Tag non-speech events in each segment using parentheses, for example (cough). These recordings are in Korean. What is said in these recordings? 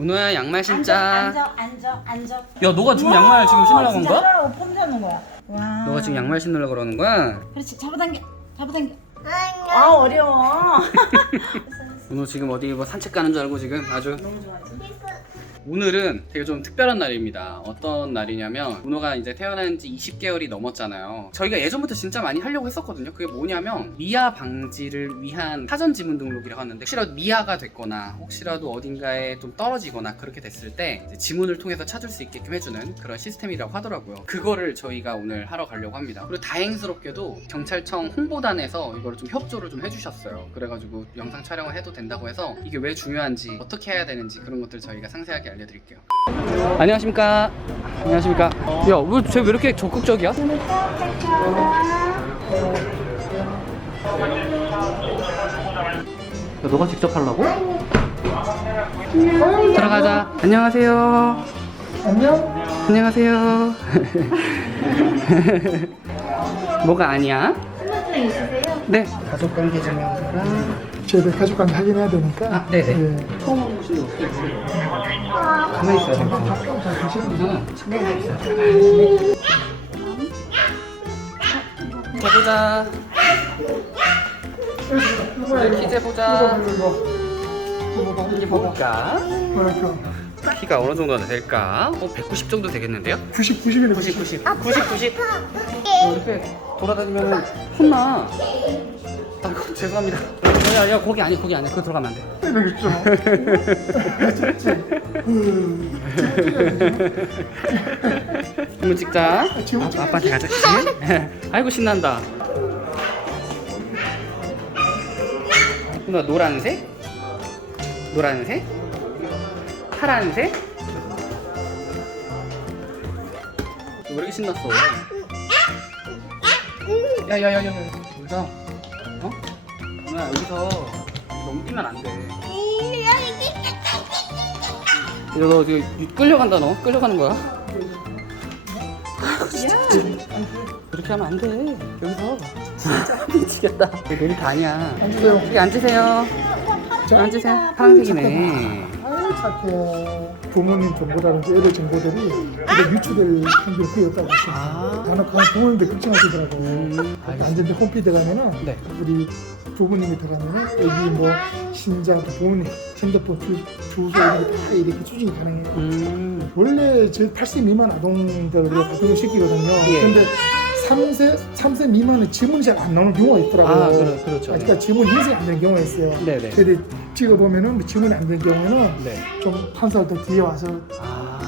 은호야 양말 신자. 앉아 앉아 앉아 야 너가 지금 양말 지금 신으려고 한 거야? 거야? 폼 잡는 거야 와 너가 지금 양말 신으려고 그러는 거야? 그렇지 잡아당겨 잡아당겨 아 어려워 (laughs) 은호 지금 어디 뭐 산책 가는 줄 알고 지금 아주 너무 좋아하지 오늘은 되게 좀 특별한 날입니다. 어떤 날이냐면 문호가 이제 태어난 지 20개월이 넘었잖아요. 저희가 예전부터 진짜 많이 하려고 했었거든요. 그게 뭐냐면 미아 방지를 위한 사전 지문 등록이라고 하는데 혹시라도 미아가 됐거나 혹시라도 어딘가에 좀 떨어지거나 그렇게 됐을 때 지문을 통해서 찾을 수 있게끔 해주는 그런 시스템이라고 하더라고요. 그거를 저희가 오늘 하러 가려고 합니다. 그리고 다행스럽게도 경찰청 홍보단에서 이거를 좀 협조를 좀 해주셨어요. 그래가지고 영상 촬영을 해도 된다고 해서 이게 왜 중요한지 어떻게 해야 되는지 그런 것들 저희가 상세하게 알려드릴게요. 안녕하십니까. 안녕하십니까. 야, 왜, 쟤왜 이렇게 적극적이야? 야, 너가 직접 하려고? 들어가자. 안녕하세요. 안녕? 안녕하세요. (laughs) 뭐가 아니야? 네. 가족 관계 증명서랑 저희들 가족 관계 확인해야 되니까 아, 네네. 예. 처음 어떻게 오세요? 가만히 될것 같아요. 잘 계시는구나 재보자. 키 재보자. 이제 볼까? 뭐랄까 키가 어느 정도 될까? 어, 190 정도 되겠는데요? 90, 90이네 90, 90. 90, 90. 어, 이렇게 돌아다니면 혼나. 아, 죄송합니다. 야, 야, 거기 아니, 거기 아니. 그거 들어가면 안 돼. 좋지 한번 찍자. 아, 아빠한테 가자. 아이고, 신난다. 누나 노란색? 노란색? 파란색? 왜 이렇게 신났어? 야야야야 여기서 어? 누나 여기서 뛰면 안 돼. 너 지금 끌려간다 너 끌려가는 거야? (laughs) 그렇게 하면 안 돼. 여기서 진짜 미치겠다. 내일 다 아니야. 앉으세요 여기 앉으세요. 자, 앉으세요. 파란색이네. 아유 착해 부모님 정보라든지 애들 정보들이 유출될 확률이 거의 없다고 하시죠 아. 간혹 가면 부모님들 걱정하시더라고 음, 안전대 홈피 들어가면은 네. 우리 부모님이 들어가면은 여기 뭐 신장 또 부모님 핸드폰 주, 주소 이런 게다 이렇게 추진이 가능해요 음. 원래 저희 80 미만 아동들을 보통 시키거든요. 예. 근데 3세, 3세 미만은 지문이 잘 안 나오는 경우가 있더라고요. 아, 그렇- 그렇죠. 그러니까 지문 인쇄 안 되는 경우가 있어요. 네네. 저희들이 찍어보면은 뭐 지문이 안 되는 경우에는 네. 좀더 뒤에 와서 아.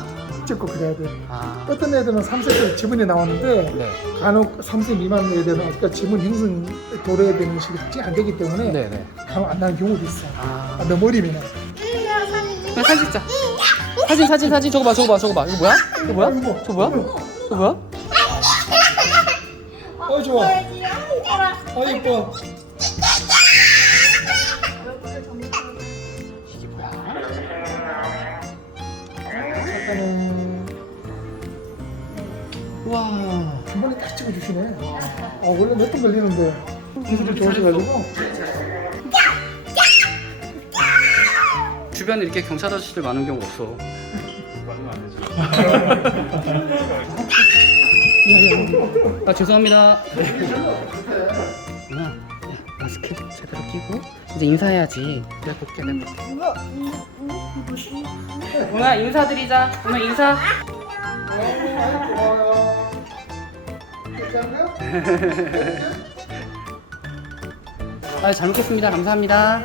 찍고 그래야 돼요. 아. 어떤 애들은 3세 때 지문이 나오는데 네. 간혹 3세 미만 애들은 아직까지 지문 형성 도래야 되는 시기 확정이 안 되기 때문에 네 네. 간혹 안 나는 경우도 있어. 아. 아, 너무 어리면. 그냥 사진 찍자. 사진 사진 사진 저거 봐 저거 봐 저거 봐 이거 뭐야? 이거 뭐야? 아이고. 저거 뭐야? 저거 뭐야? 어 좋아. 어 이뻐. 찍어주시네. 아 원래 몇번 걸리는데 기술이 좋으셔가지고. 주변에 이렇게 경찰 아저씨들 많은 경우 없어. 야야. 아 죄송합니다. 누나, 야, 마스크 제대로 끼고 이제 인사해야지. 내가 볼게 내가 볼게. 누나 인사드리자. 누나 인사. 아, 잘 먹겠습니다. 감사합니다.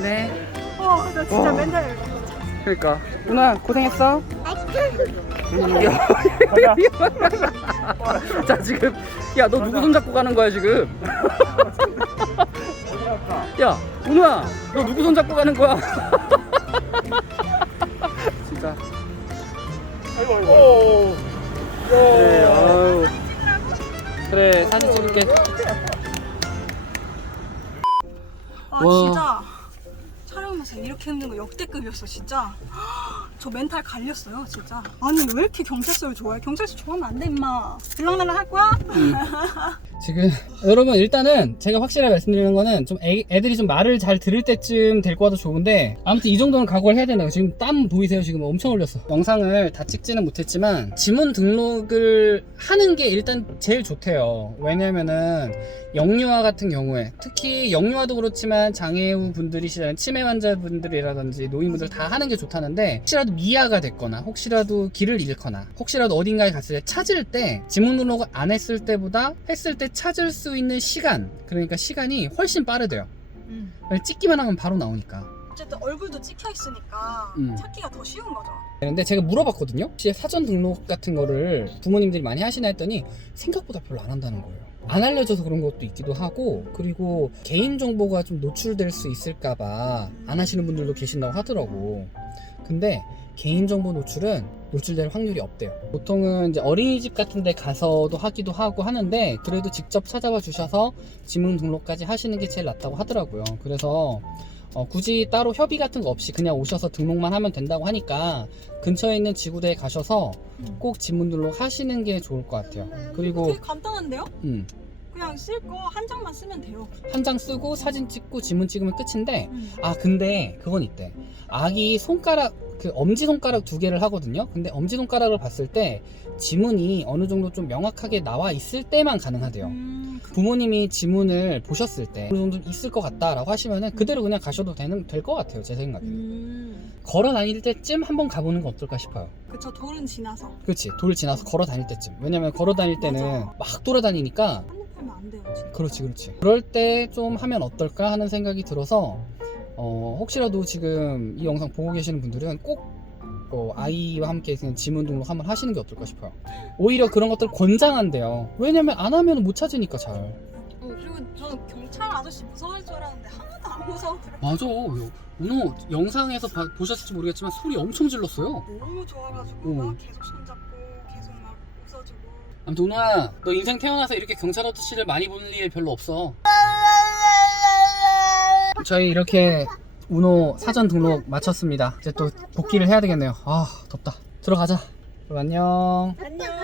네. 어, 나 진짜 와. 맨날 그러니까 누나 고생했어. 음, 야. (laughs) 자 지금 야 너 누구 손 잡고 가는 거야 지금? (laughs) 야 누나 너 누구 손 잡고 가는 거야? (laughs) 진짜. 그래 아유. 찍을게. 아 와. 진짜 촬영하면서 이렇게 힘든 거 역대급이었어 진짜 저 멘탈 갈렸어요 진짜 아니 왜 이렇게 경찰서를 좋아해 경찰서 좋아하면 안 돼 임마 들락날락 할 거야? (laughs) 지금 여러분 일단은 제가 확실하게 말씀드리는 거는 좀 애, 애들이 좀 말을 잘 들을 때쯤 될 거라도 좋은데 아무튼 이 정도는 각오를 해야 된다고. 지금 땀 보이세요? 지금 엄청 흘렸어. 영상을 다 찍지는 못했지만 지문 등록을 하는 게 일단 제일 좋대요. 왜냐면은 영유아 같은 경우에 특히 영유아도 그렇지만 장애우 분들이시라는 치매 환자분들이라든지 노인분들 다 하는 게 좋다는데 혹시라도 미아가 됐거나 혹시라도 길을 잃거나 혹시라도 어딘가에 갔을 때 찾을 때 지문 등록을 안 했을 때보다 했을 때 찾을 수 있는 시간 그러니까 시간이 훨씬 빠르대요 음. 찍기만 하면 바로 나오니까 어쨌든 얼굴도 찍혀 있으니까 음. 찾기가 더 쉬운 거죠. 근데 제가 물어봤거든요 혹시 사전 등록 같은 거를 부모님들이 많이 하시나 했더니 생각보다 별로 안 한다는 거예요 안 알려져서 그런 것도 있기도 하고 그리고 개인 정보가 좀 노출될 수 있을까봐 안 하시는 분들도 계신다고 하더라고 근데 개인 정보 노출은 노출될 확률이 없대요 보통은 이제 어린이집 같은 데 가서도 하기도 하고 하는데 그래도 직접 찾아봐 주셔서 지문 등록까지 하시는 게 제일 낫다고 하더라고요 그래서 어, 굳이 따로 협의 같은 거 없이 그냥 오셔서 등록만 하면 된다고 하니까 근처에 있는 지구대에 가셔서 음. 꼭 지문 등록 하시는 게 좋을 것 같아요. 그리고 되게 간단한데요? 음, 그냥 쓸 거 한 장만 쓰면 돼요. 한 장 쓰고 사진 찍고 지문 찍으면 끝인데 음. 아 근데 그건 있대. 아기 손가락 그 엄지 손가락 두 개를 하거든요. 근데 엄지 손가락을 봤을 때 지문이 어느 정도 좀 명확하게 나와 있을 때만 가능하대요. 음, 그- 부모님이 지문을 보셨을 때 어느 정도 있을 것 같다라고 하시면은 그대로 그냥 가셔도 되는 될 것 같아요. 제 생각에. 음. 걸어 다닐 때쯤 한번 가보는 건 어떨까 싶어요. 그쵸 돌은 지나서 그렇지. 돌 지나서 걸어 다닐 때쯤. 왜냐면 걸어 다닐 때는 맞아. 막 돌아다니니까. 그렇지, 그렇지. 그럴 때 좀 하면 어떨까 하는 생각이 들어서 어, 혹시라도 지금 이 영상 보고 계시는 분들은 꼭 어, 아이와 함께 그냥 지문 등록 한번 하시는 게 어떨까 싶어요. 오히려 그런 것들 권장한대요. 왜냐면 안 하면 못 찾으니까 잘. 어, 그리고 저는 경찰 아저씨 무서워할 줄 알았는데 하나도 안 무서워더라고요. 맞아. 오늘 영상에서 봐- 보셨을지 모르겠지만 소리 엄청 질렀어요. 너무 좋아가지고 어. 막 계속 손잡고 계속 막 웃어주고 아무튼 은호야, 너 인생 태어나서 이렇게 경찰 아저씨를 많이 볼일 별로 없어. 저희 이렇게 우노 사전 등록 마쳤습니다. 이제 또 복귀를 해야 되겠네요. 아, 덥다. 들어가자. 그럼 안녕. 안녕